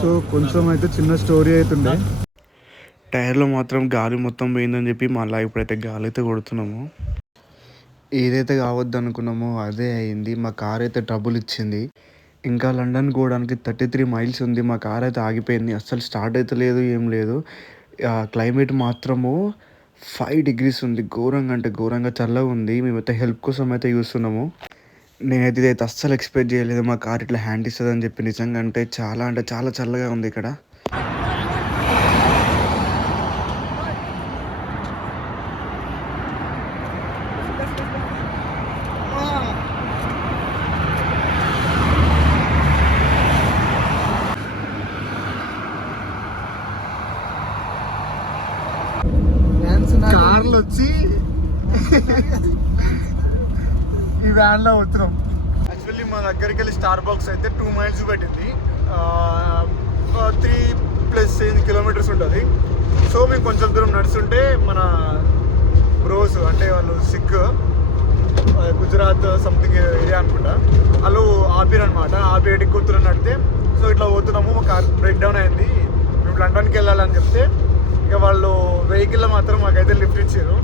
So కొంచెం అయితే చిన్న స్టోరీ అవుతుండే. టైర్లో మాత్రం గాలి మొత్తం పోయిందని చెప్పి మళ్ళీ ఇప్పుడైతే గాలి అయితే కొడుతున్నాము. ఏదైతే కావద్దు అనుకున్నామో అదే అయింది. మా కార్ అయితే ట్రబుల్ ఇచ్చింది. ఇంకా లండన్ పోవడానికి 33 మైల్స్ ఉంది. మా కార్ అయితే ఆగిపోయింది. అస్సలు స్టార్ట్ అయితే లేదు, ఏం లేదు. క్లైమేట్ మాత్రము 5 degrees ఉంది. ఘోరంగా అంటే ఘోరంగా చల్లగా ఉంది. మేమైతే హెల్ప్ కోసం అయితే చూస్తున్నాము. నేనైతే ఇదైతే అస్సలు ఎక్స్పెక్ట్ చేయలేదు మా కార్ ఇట్లా హ్యాండ్ ఇస్తుందని చెప్పి. నిజంగా అంటే చాలా చల్లగా ఉంది ఇక్కడ. కార్లు వచ్చి ఈ వ్యాన్లో పోతున్నాం. యాక్చువల్లీ మా దగ్గరికి వెళ్ళి స్టార్ బాక్స్ అయితే 2 miles పెట్టింది. 3+ kilometers ఉంటుంది. సో మేము కొంచెం దూరం నడుస్తుంటే మన బ్రోస్ అంటే వాళ్ళు సిక్ గుజరాత్ సంథింగ్ ఏరియా అనుకుంటా, వాళ్ళు ఆపిరనమాట. ఆపి ఏడికి కూతురు నడితే సో ఇట్లా పోతున్నాము. మా కార్ బ్రేక్ డౌన్ అయింది, మేము లండన్కి వెళ్ళాలని చెప్తే ఇక వాళ్ళు వెహికల్లో మాత్రం మాకైతే లిఫ్ట్ ఇచ్చారు.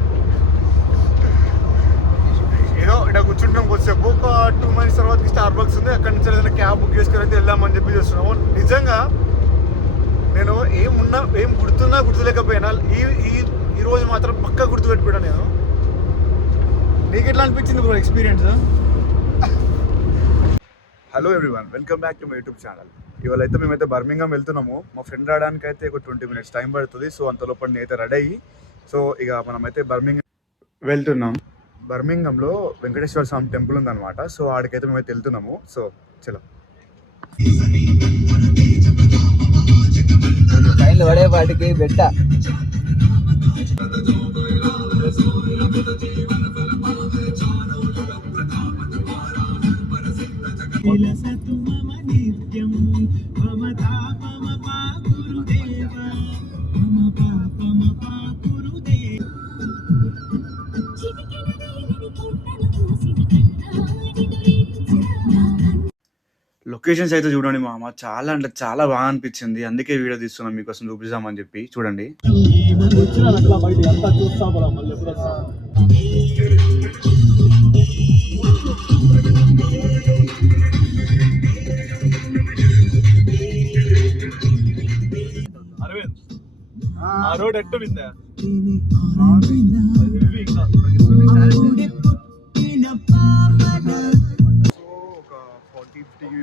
ఏదో ఇక్కడ కూర్చుంటున్నాం కొద్దిసేపు. ఒక 2 miles తర్వాతకి స్టార్ బాక్స్ ఉంది, అక్కడి నుంచి ఏదైనా క్యాబ్ బుక్ చేసుకుని అయితే వెళ్దామని చెప్పి చూస్తున్నాము. నిజంగా నేను ఏం గుర్తులేకపోయినా ఈ రోజు మాత్రం పక్కా గుర్తుపెట్టుకున్నా నేను. నీకు ఎట్లా అనిపించింది bro experience? Hello everyone, welcome back to my YouTube channel. ఇవాళ అయితే మేమైతే బర్మింగ్హామ్ వెళ్తున్నాము. మా ఫ్రెండ్ రావడానికి అయితే ఒక 20 minutes టైం పడుతుంది. సో అంతలోపల నేను అయితే రెడీ అయ్యి సో ఇక మనమైతే బర్మింగ్హామ్ వెళ్తున్నాం. బర్మింగ్హామ్లో వెంకటేశ్వర స్వామి టెంపుల్ ఉందన్నమాట. సో ఆడికైతే మేమైతే వెళ్తున్నాము. సో చలో. పడే వాటికి బెట్ట లొకేషన్స్ అయితే చూడండి మామ, చాలా అంటే చాలా బాగా అనిపించింది. అందుకే వీడియో తీస్తున్నాం మీకోసం చూపిస్తామని చెప్పి. చూడండి రోడ్ ఎట్టు విందా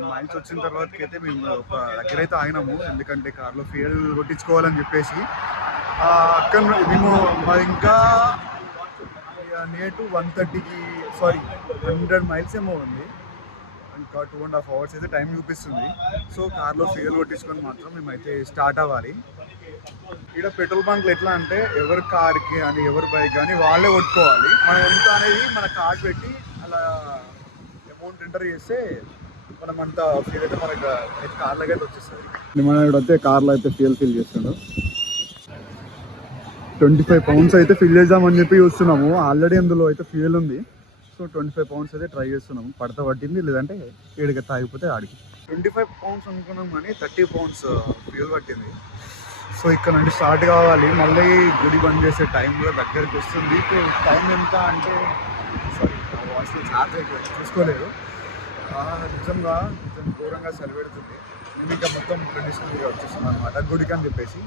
మైల్స్ వచ్చిన తర్వాతకి అయితే మేము ఒక దగ్గర అయితే ఆగినాము. ఎందుకంటే కార్లో ఫ్యూయల్ కొట్టించుకోవాలని చెప్పేసి. అక్కడ మేము ఇంకా నియర్ టు 100 miles ఏమో ఉంది. ఇంకా 2.5 hours అయితే టైం చూపిస్తుంది. సో కార్లో ఫ్యూయల్ కొట్టించుకొని మాత్రం మేమైతే స్టార్ట్ అవ్వాలి. ఇక్కడ పెట్రోల్ బంక్లు ఎట్లా అంటే ఎవరి కార్కి కానీ ఎవరి బైక్ కానీ వాళ్ళే కొట్టుకోవాలి. మనం ఎంత అనేది మన కార్డ్ పెట్టి అలా అమౌంట్ ఎంటర్ చేస్తే మనం అంతా ఫ్యూల్ అయితే మనకు కార్లోకి అయితే వచ్చేస్తుంది. మనం ఇక్కడ అయితే కార్లో అయితే ఫ్యూల్ ఫిల్ చేస్తున్నాం. 25 pounds అయితే ఫిల్ చేద్దామని చెప్పి చూస్తున్నాము. ఆల్రెడీ అందులో అయితే ఫ్యూయల్ ఉంది. సో 25 pounds అయితే ట్రై చేస్తున్నాము. పట్టింది, లేదంటే ఏడికి తాగిపోతే ఆడికి. 25 pounds అనుకున్నాం కానీ 30 pounds ఫ్యూయల్ పట్టింది. సో ఇక్కడ నుండి స్టార్ట్ కావాలి. మళ్ళీ గుడి బంద్ చేసే టైం కూడా దగ్గరికి వస్తుంది. టైం ఎంత అంటే సారీ వాయిస్లో ఛార్జ్ అయిపోయింది, చూసుకోలేదు. నిజంగా ఘోరంగా చలి పెడుతుంది. నేను ఇంకా మొత్తం ట్రెడిషనల్గా వచ్చేస్తున్నాను అనమాట గుడికి అని చెప్పేసి.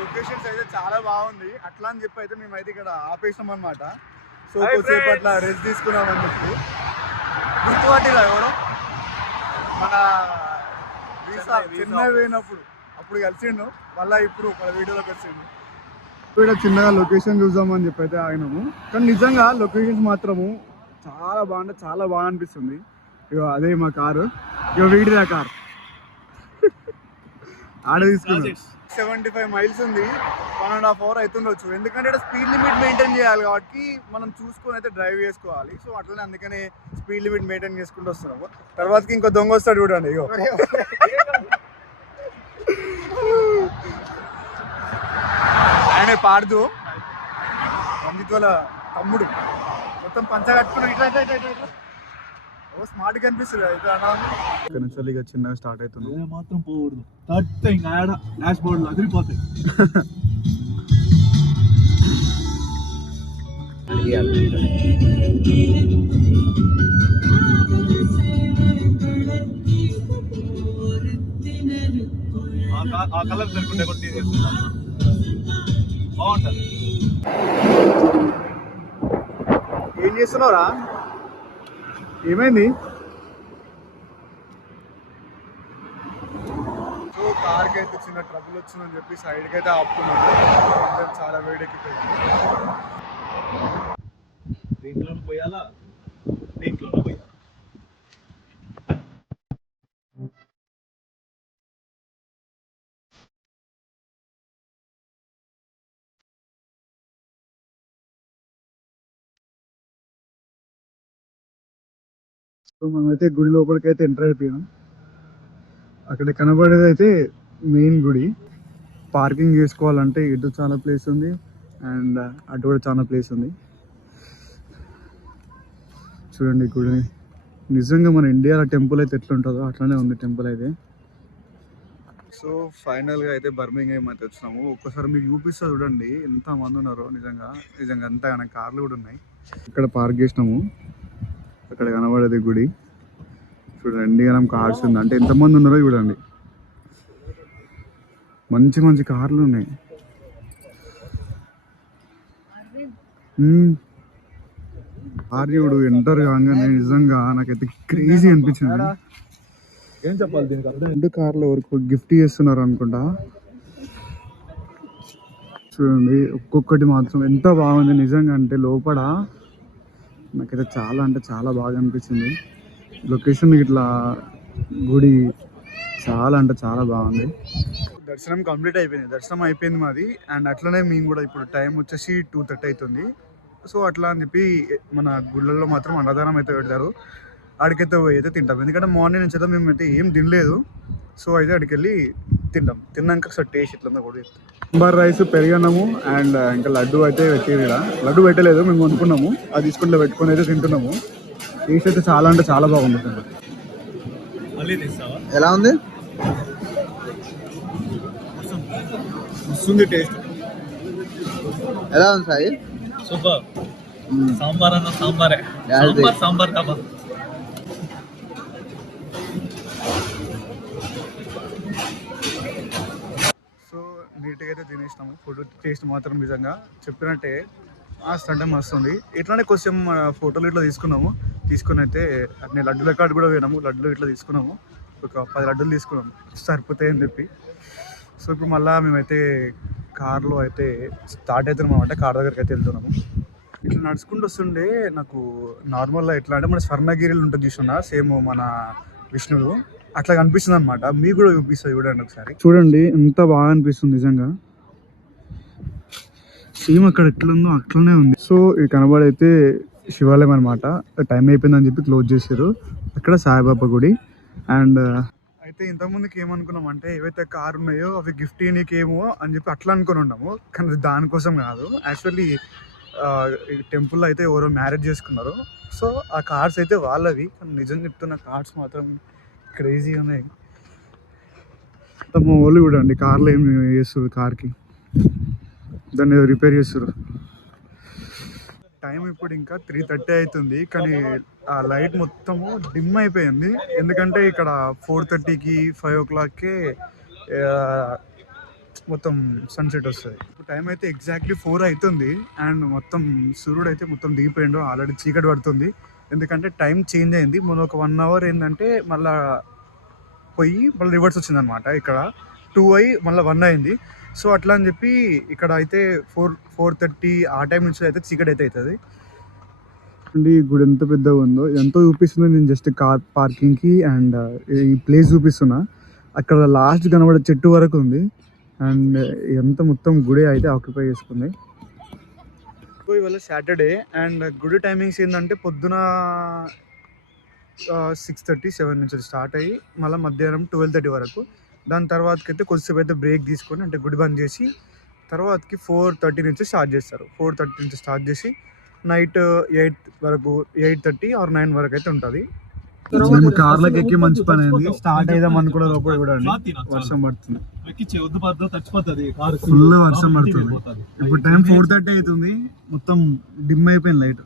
లొకేషన్స్ అయితే చాలా బాగుంది. అట్లా అని చెప్పి అయితే మేమైతే ఇక్కడ ఆపేసాం అనమాట. సో కొద్దిసేపు అట్లా రెస్ట్ తీసుకున్నామని చెప్పి. గుర్తుపట్టిరా ఎవరు మన చెన్నై పోయినప్పుడు అప్పుడు కలిసిండు, మళ్ళీ ఇప్పుడు మన వీడియోలోకి వచ్చిండు. ఇక్కడ చిన్నగా లొకేషన్ చూద్దామని చెప్పి అయితే ఆగినాము. కానీ నిజంగా లొకేషన్స్ మాత్రము చాలా బాగా అనిపిస్తుంది. ఇక అదే మా కారు, ఇక వీడిదా కార్. ఆడ తీసుకున్నాం 75 మైల్స్ ఉంది, 1.5 hour అవుతుండొచ్చు. ఎందుకంటే ఇక్కడ స్పీడ్ లిమిట్ మెయింటైన్ చేయాలి కాబట్టి మనం చూసుకొని అయితే డ్రైవ్ చేసుకోవాలి. సో అట్లనే అందుకనే స్పీడ్ లిమిట్ మెయింటైన్ చేసుకుంటూ వస్తున్నాము. తర్వాతకి ఇంకో దొంగ వస్తాడు చూడండి, ఇగో ఆయన పార్దు రంజిత్ వాళ్ళ తమ్ముడు, మొత్తం పంచ కట్టుకున్నాడు. ఇట్లా ఇట్లా ఇట్లా ఇట్లా ఓ స్మార్ట్ కనిపిస్తుంది. అయితే ఇక్కడ నుంచి ఇక చిన్నగా స్టార్ట్ అవుతుంది. మాత్రం పోకూడదు, తట్టే ఇంకా ఆడ డాష్ బోర్డులు అదిరిపోతాయి. ఆ కలర్ దొరుకుంటే కూడా తీసేస్తున్నా, బాగుంటుంది. ఏం చేస్తున్నావురా? ఏమైంది? సో కార్కి అయితే చిన్న ట్రబుల్ వచ్చిందని చెప్పి సైడ్కి అయితే ఆపుకున్నాను. చాలా వేడెక్కిపోయింది. దీంట్లో పోయాలా, దీంట్లో పోయాలా. సో మనమైతే గుడి లోపలికి అయితే ఎంటర్ అయిపోయాం. అక్కడ కనబడేది అయితే మెయిన్ గుడి. పార్కింగ్ చేసుకోవాలంటే ఇటు చాలా ప్లేస్ ఉంది అండ్ అటు కూడా చాలా ప్లేస్ ఉంది. చూడండి గుడి నిజంగా మన ఇండియాలో టెంపుల్ అయితే ఎట్లుంటుందో అట్లానే ఉంది టెంపుల్ అయితే. సో ఫైనల్గా అయితే బర్మింగ్హామ్ అయితే వచ్చినాము. ఒక్కసారి మీకు చూపిస్తా చూడండి ఎంత మంది ఉన్నారో. నిజంగా నిజంగా అంతా కార్లు కూడా ఉన్నాయి. ఇక్కడ పార్క్ చేసినాము, అక్కడ కనబడేది గుడి. చూడండి మనం కార్స్ ఉంది అంటే ఎంతమంది ఉన్నారో చూడండి. మంచి మంచి కార్లు ఉన్నాయి. కార్ చూడు ఎంటర్ కాగానే నిజంగా నాకైతే క్రేజీ అనిపించింది. ఏం చెప్పాలి దీనికి అర్థం? 2 కార్లు ఎవరికి గిఫ్ట్ చేస్తున్నారు అనుకుంటా. చూడండి ఒక్కొక్కటి మాత్రం ఎంత బాగుంది నిజంగా. అంటే లోపల నాకైతే చాలా అంటే చాలా బాగా అనిపించింది. లొకేషన్ ఇట్లా గుడి చాలా అంటే చాలా బాగుంది. దర్శనం కంప్లీట్ అయిపోయింది. దర్శనం అయిపోయింది మాది. అండ్ అట్లనే మేము కూడా ఇప్పుడు టైం వచ్చేసి 2:30 అవుతుంది. సో అట్లా అని చెప్పి మన గుళ్ళల్లో మాత్రం అన్నదానం అయితే పెడతారు. ఆడికైతే అయితే తింటాం. ఎందుకంటే మార్నింగ్ నుంచి అయితే మేము అయితే ఏం తినలేదు. సో అయితే అక్కడికి వెళ్ళి తింటాం. తిన్నాక ఒకసారి టేస్ట్ ఇట్లా కూడా సాంబార్ రైస్, పెరిగన్నము అండ్ ఇంకా లడ్డు అయితే పెట్టేది. ఇక్కడ లడ్డు పెట్టలేదు, మేము కొనుక్కున్నాము. అది తీసుకుంటే పెట్టుకొని అయితే తింటున్నాము. టేస్ట్ అయితే చాలా అంటే చాలా బాగుంది. మళ్ళీ తీస్తావా? ఎలా ఉంది? వస్తుంది టేస్ట్. ఎలా ఉంది సాయి? సూపర్. సాంబార్ అన్న సాంబారే, సాంబార్ కాబా. సో నీట్గా అయితే తినేసినాము. ఫుడ్ టేస్ట్ మాత్రం నిజంగా చెప్పినట్టే అంటే వస్తుంది. ఇట్లానే కొంచెం ఫోటోలు ఇట్లా తీసుకున్నాము. తీసుకుని అయితే అన్ని లడ్డుల కాడ కూడా పోయినాము. లడ్డులు ఇట్లా తీసుకున్నాము. ఒక 10 లడ్డులు తీసుకున్నాము, సరిపోతాయి అని చెప్పి. సో ఇప్పుడు మళ్ళీ మేమైతే కార్లో అయితే స్టార్ట్ అవుతున్నాం అనమాట. కార్ దగ్గరికి అయితే వెళ్తున్నాము. ఇట్లా నడుచుకుంటూ వస్తుండే నాకు నార్మల్గా ఎట్లా అంటే మన స్వర్ణగిరిలు ఉంటుంది చూస్తున్నా, సేమ్ మన విష్ణువు అట్లా కనిపిస్తుంది అనమాట. మీకు కూడా చూపిస్తుంది చూడండి ఒకసారి. చూడండి ఎంత బాగా అనిపిస్తుంది నిజంగా. సేమ్ అక్కడ ఎట్లుందో అట్లనే ఉంది. సో ఇది కనబడైతే శివాలయం అనమాట. టైం అయిపోయిందని చెప్పి క్లోజ్ చేశారు. అక్కడ సాయిబాబా గుడి. అండ్ అయితే ఇంతకుముందుకి ఏమనుకున్నాం అంటే ఏవైతే కార్ ఉన్నాయో అవి గిఫ్ట్ ఇవ్వనీకేమో అని చెప్పి అట్లా అనుకుని ఉన్నాము. కానీ దానికోసం కాదు. యాక్చువల్లీ ఈ టెంపుల్లో అయితే ఎవరో మ్యారేజ్ చేసుకున్నారు. సో ఆ కార్స్ అయితే వాళ్ళవి. కానీ నిజం చెప్తున్న కార్స్ మాత్రం క్రేజీ ఉన్నాయి. మా వాళ్ళు చూడండి కార్లో ఏం చేస్తారు, కార్కి దాన్ని ఏదో రిపేర్ చేస్తారు. టైం ఇప్పుడు ఇంకా 3:30 అవుతుంది. కానీ ఆ లైట్ మొత్తము డిమ్ అయిపోయింది. ఎందుకంటే ఇక్కడ 4:30కి 5 o'clockకే మొత్తం సన్సెట్ వస్తుంది. ఇప్పుడు టైం అయితే ఎగ్జాక్ట్లీ 4 అవుతుంది. అండ్ మొత్తం సూర్యుడు అయితే మొత్తం దిగిపోయిండు. ఆల్రెడీ చీకటి పడుతుంది. ఎందుకంటే టైం చేంజ్ అయింది. మొన్న ఒక 1 hour ఏంటంటే మళ్ళీ పోయి మళ్ళీ రివర్స్ వచ్చింది అనమాట. ఇక్కడ 2 అయ్యి మళ్ళీ 1 అయింది. సో అట్లా అని చెప్పి ఇక్కడ అయితే 4:30 ఆ టైం నుంచి అయితే చీకటి అయితే అవుతుంది. అండి ఈ గుడి ఎంత పెద్దగా ఉందో ఎంతో చూపిస్తుంది. నేను జస్ట్ కార్ పార్కింగ్కి అండ్ ఈ ప్లేస్ చూపిస్తున్నా. అక్కడ లాస్ట్ కనబడే చెట్టు వరకు ఉంది. అండ్ ఎంత మొత్తం గుడి అయితే ఆక్యుపై చేసుకుంది. ఇవాళ సాటర్డే అండ్ గుడి టైమింగ్స్ ఏంటంటే పొద్దున 6:30, 7 నుంచి స్టార్ట్ అయ్యి మళ్ళీ మధ్యాహ్నం 12:30 వరకు. దాని తర్వాతకి అయితే కొద్దిసేపు అయితే బ్రేక్ తీసుకొని అంటే గుడి బంద్ చేసి తర్వాతకి 4:30 నుంచి స్టార్ట్ చేస్తారు. 4:30 నుంచి స్టార్ట్ చేసి నైట్ 8 వరకు, 8:30 ఆర్ 9 వరకు అయితే ఉంటుంది. మేము కార్లోకి ఎక్కి మంచి పని అయింది. స్టార్ట్ అయిదాం అనుకున్న లోపల కూడా వర్షం పడుతుంది, ఫుల్ వర్షం పడుతుంది. ఇప్పుడు టైం 4:30 అవుతుంది, మొత్తం డిమ్ అయిపోయింది లైట్.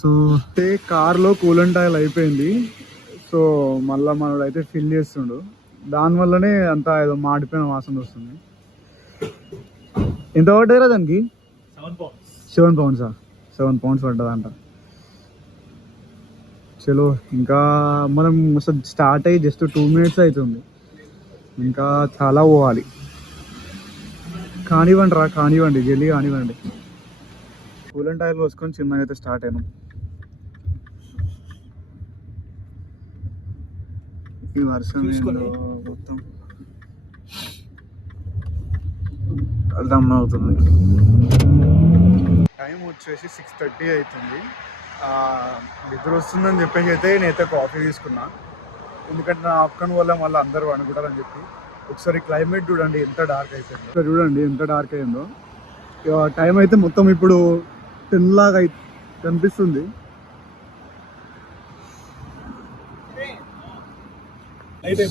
సో కార్లో కూలెంట్ ఆయిల్ అయిపోయింది. సో మళ్ళీ మనోడు అయితే ఫిల్ చేస్తుండు, దానివల్లనే అంతా ఏదో మాడిపోయిన వాసన వస్తుంది. ఎంత పడ్డదిరా దానికి? 7 pounds. 7 pounds పడ్డదంట. చలో ఇంకా మనం అసలు స్టార్ట్ అయ్యి జస్ట్ 2 minutes అవుతుంది, ఇంకా చాలా పోవాలి. కానివ్వండి జల్లి కానివ్వండి. కూలెంట్ ఆయిల్ పోసుకొని చిన్నగా అయితే స్టార్ట్ అయినాం. ఈ వర్షం మొత్తం దమ్ అవుతుంది. టైం వచ్చేసి 6:30 అవుతుంది. నిద్ర వస్తుందని చెప్పేసి అయితే నేనైతే కాఫీ తీసుకున్నా, ఎందుకంటే నా అక్కన వల్ల మళ్ళీ అందరూ అనుకుంటారని చెప్పి. ఒకసారి క్లైమేట్ చూడండి ఎంత డార్క్ అయిపోయిందో, చూడండి ఎంత డార్క్ అయిందో. టైం అయితే మొత్తం ఇప్పుడు 10 లాగా కనిపిస్తుంది.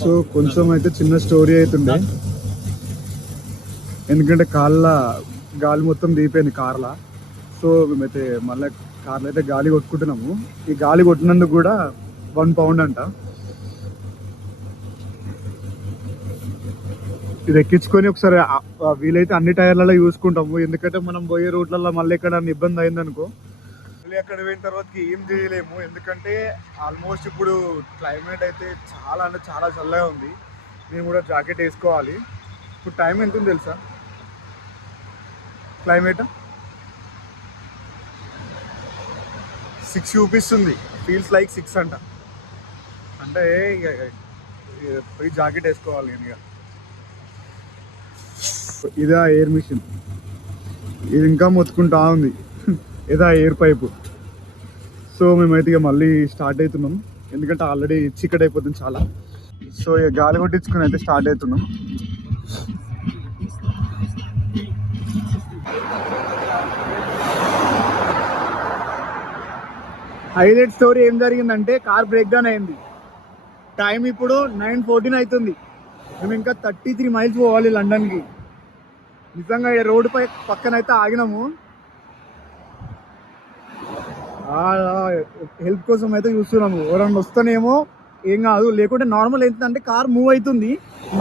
సో కొంచెం అయితే చిన్న స్టోరీ అవుతుండే, ఎందుకంటే గాలి మొత్తం దిగిపోయింది కార్లా. సో మేమైతే మళ్ళీ కార్లో అయితే గాలి కొట్టుకుంటున్నాము. ఈ గాలి కొట్టినందుకు కూడా 1 pound అంట. ఇది ఎక్కించుకొని ఒకసారి వీలైతే అన్ని టైర్లలో చూసుకుంటాము, ఎందుకంటే మనం పోయే రూట్లలో మళ్ళీ ఎక్కడ ఇబ్బంది అయిందనుకో మళ్ళీ అక్కడ పోయిన తర్వాత ఏం చేయలేము. ఎందుకంటే ఆల్మోస్ట్ ఇప్పుడు క్లైమేట్ అయితే చాలా అంటే చాలా చల్లగా ఉంది. మేము కూడా జాకెట్ వేసుకోవాలి. ఇప్పుడు టైం ఎంత ఉంది తెలుసా? క్లైమేట్ 6 చూపిస్తుంది, ఫీల్స్ లైక్ 6 అంట. అంటే ఇక పోయి జాకెట్ వేసుకోవాలి. ఇక ఇదా ఎయిర్ మిషన్, ఇది ఇంకా మొత్తుకుంటా ఉంది, ఇదా ఎయిర్ పైపు. సో మేమైతే ఇక మళ్ళీ స్టార్ట్ అవుతున్నాం, ఎందుకంటే ఆల్రెడీ చీకటి అయిపోతుంది చాలా. సో ఇక గాలి కొట్టించుకుని అయితే స్టార్ట్ అవుతున్నాం. హైలైట్ స్టోరీ ఏం జరిగిందంటే కార్ బ్రేక్ డౌన్ అయింది. టైం ఇప్పుడు 9:14 అవుతుంది. మేము ఇంకా 33 miles పోవాలి లండన్కి. నిజంగా ఈ రోడ్డు పక్కన అయితే ఆగినాము, హెల్ప్ కోసం అయితే చూస్తున్నాము. ఎవరన్నా వస్తేనేమో ఏం కాదు, లేకుంటే నార్మల్ ఏంటంటే కార్ మూవ్ అవుతుంది,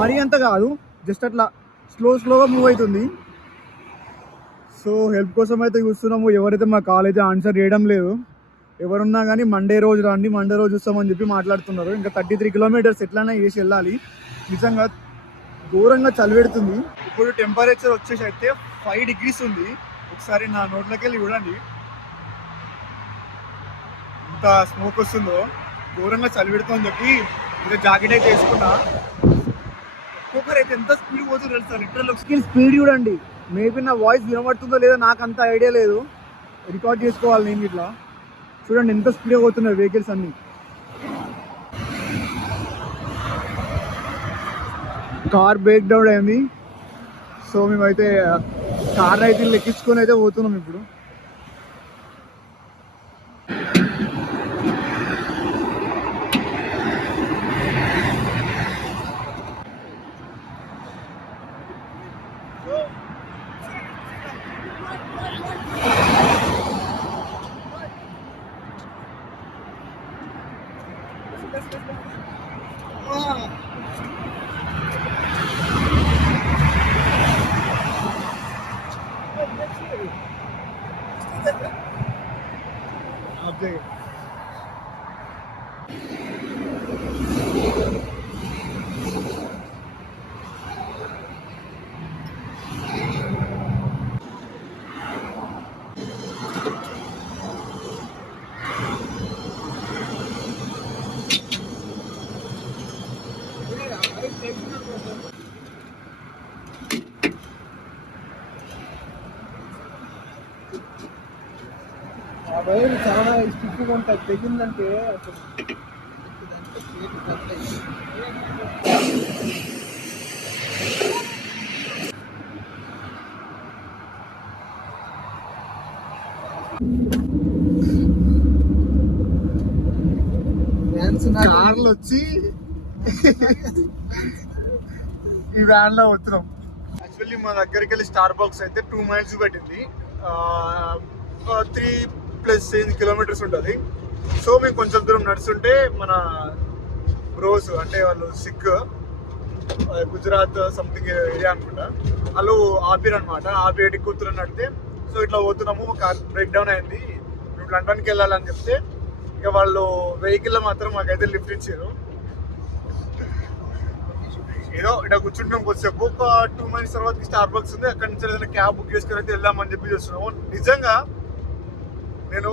మరీ అంత కాదు, జస్ట్ అట్లా స్లోగా మూవ్ అవుతుంది. సో హెల్ప్ కోసం అయితే చూస్తున్నాము. ఎవరైతే మా కాల్ అయితే ఆన్సర్ చేయడం లేదు. ఎవరున్నా కానీ మండే రోజు రండి, మండే రోజు చూస్తామని చెప్పి మాట్లాడుతున్నారు. ఇంకా 33 kilometers ఎట్లైనా చేసి వెళ్ళాలి. నిజంగా ఘోరంగా చలి పెడుతుంది. ఇప్పుడు టెంపరేచర్ వచ్చేసి అయితే 5 degrees ఉంది. ఒకసారి నా నోట్లోకి వెళ్ళి చూడండి ఎంత స్మోక్ వస్తుందో. ఘోరంగా చలి పెడుతుందని చెప్పి ఇంకా జాకెట్ అయితే వేసుకున్నా. ఒక్కొక్కరు అయితే ఎంత స్పీడ్ పోతుందో తెలుసా, లిటరల్ స్పీడ్ చూడండి. మేబీ నా వాయిస్ వినబడుతుందో లేదో నాకు అంత ఐడియా లేదు, రికార్డ్ చేసుకోవాలి నేను. ఇట్లా చూడండి ఎంత స్పీడ్గా పోతున్నాయి వెహికల్స్ అన్నీ. కార్ బ్రేక్ డౌన్ అయింది. సో మేమైతే కార్ అయితే ఎక్కించుకొని అయితే పోతున్నాం ఇప్పుడు. ఆ వైర్ చాలా స్టిఫ్గా ఉంటుంది, తెగిందంటే అసలు కార్లు వచ్చి ఈ వ్యాన్ లో వస్తున్నాం. యాక్చువల్లీ మా దగ్గరికి వెళ్ళి స్టార్ బాక్స్ అయితే 2 miles పెట్టింది, 3+ కిలోమీటర్స్ ఉంటుంది. సో మేము కొంచెం దూరం నడుస్తుంటే మన బ్రోస్ అంటే వాళ్ళు సిక్ గుజరాత్ సంథింగ్ ఏరియా అనుకుంటా, వాళ్ళు ఆపిరనమాట. ఆపి ఎడికి కూతురని నడితే సో ఇట్లా పోతున్నాము, కార్ బ్రేక్ డౌన్ అయింది, మేము లండన్కి వెళ్ళాలని చెప్తే ఇక వాళ్ళు వెహికల్లో మాత్రం మాకైతే లిఫ్ట్ ఇచ్చారు. ఏదో ఇక్కడ కూర్చుంటాం కొద్దిసేపు, ఒక 2 miles తర్వాత స్టార్ బాక్స్ ఉంది, అక్కడ నుంచి ఏదైనా క్యాబ్ బుక్ చేసుకుని అయితే వెళ్దామని చెప్పి చూస్తున్నాము. నిజంగా నేను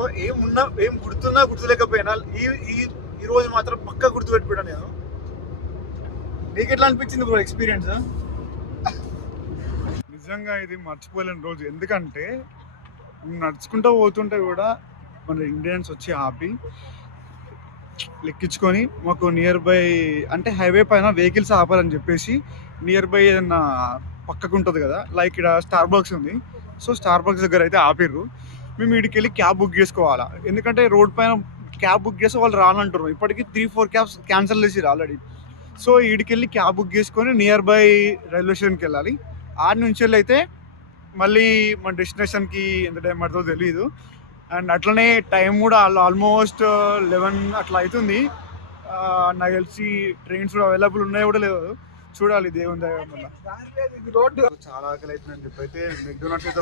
ఏం గుర్తులేకపోయినా ఈ రోజు మాత్రం పక్కా గుర్తుపెట్టుకున్నాను నేను. నీకు ఎట్లా అనిపించింది బ్రో ఎక్స్పీరియన్స్? నిజంగా ఇది మర్చిపోలేని రోజు, ఎందుకంటే నడుచుకుంటూ పోతుంటే కూడా మన ఇండియన్స్ వచ్చి ఆపి లెక్కించుకొని మాకు నియర్ బై అంటే హైవే పైన వెహికల్స్ ఆపాలని చెప్పేసి నియర్ బై ఏదన్నా పక్కకు ఉంటుంది కదా, లైక్ ఇక్కడ స్టార్ బాక్స్ ఉంది, సో స్టార్ బాక్స్ దగ్గర అయితే ఆపిర్రు. మేము వీడికి వెళ్ళి క్యాబ్ బుక్ చేసుకోవాలా, ఎందుకంటే రోడ్ పైన క్యాబ్ బుక్ చేస్తే వాళ్ళు రానంటారు. ఇప్పటికీ 3-4 క్యాబ్స్ క్యాన్సిల్ చేసిరు ఆల్రెడీ. సో వీడికి వెళ్ళి క్యాబ్ బుక్ చేసుకొని నియర్ బై రైల్వే స్టేషన్కి వెళ్ళాలి. ఆడ నుంచి వెళ్ళి అయితే మళ్ళీ మన డెస్టినేషన్కి ఎంత టైం పడుతుందో తెలియదు. అండ్ అట్లనే టైం కూడా ఆల్మోస్ట్ 11 అట్లా అవుతుంది. నాకు తెలిసి ట్రైన్స్ కూడా అవైలబుల్ ఉన్నాయో కూడా లేదు, చూడాలి దేవుని దయ వల్ల. రోడ్డు చాలా ఆకలి అవుతుందని చెప్పి అయితే మెక్డొనాల్డ్స్ అయితే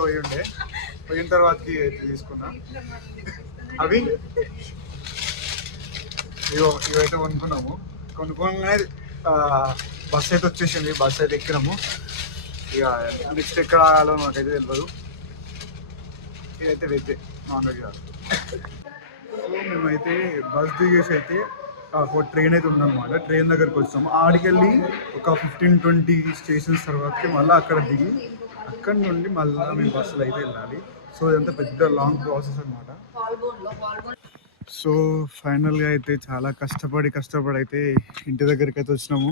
పోయిన తర్వాతకి తీసుకున్నా. అవి ఇవైతే కొనుక్కోగానే బస్ అయితే వచ్చేసింది, బస్ అయితే ఎక్కినాము. ఇక నెక్స్ట్ ఎక్కడ ఆగాలో నాకైతే తెలియదు. ఇదైతే వెయితే నాన్ వెజ్ కాదు. సో మేమైతే బస్ దిగేసి అయితే ఒక ట్రైన్ అయితే ఉందన్నమాట, ట్రైన్ దగ్గరికి వచ్చాము. ఆడికెళ్ళి ఒక 15-20 స్టేషన్స్ తర్వాతకి మళ్ళీ అక్కడ దిగి అక్కడ నుండి మళ్ళీ మేము బస్సులో అయితే వెళ్ళాలి. సో ఇదంతా పెద్ద లాంగ్ ప్రాసెస్ అనమాట. సో ఫైనల్గా అయితే చాలా కష్టపడి అయితే ఇంటి దగ్గరికి అయితే వచ్చినాము.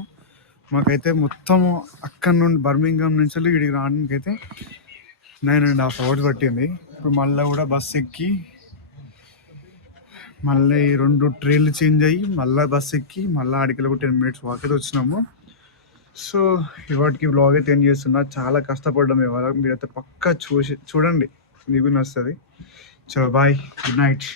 మాకైతే మొత్తము అక్కడ నుండి బర్మింగ్హామ్ నుంచి వెళ్ళి ఇక్కడికి రావడానికి అయితే 9.5 hours పట్టింది. ఇప్పుడు మళ్ళీ కూడా బస్సు ఎక్కి మళ్ళీ 2 ట్రైన్లు చేంజ్ అయ్యి మళ్ళీ బస్సు ఎక్కి మళ్ళీ ఆడికి ఒక 10 minutes వాక్ అయితే వచ్చినాము. సో ఇవాటికి వ్లాగ్ అయితే ఏం చేస్తున్నా, చాలా కష్టపడ్డాము ఇవాళ. మీరైతే పక్కా చూడండి, మీకు నచ్చుతుంది. చలో బాయ్, గుడ్ నైట్.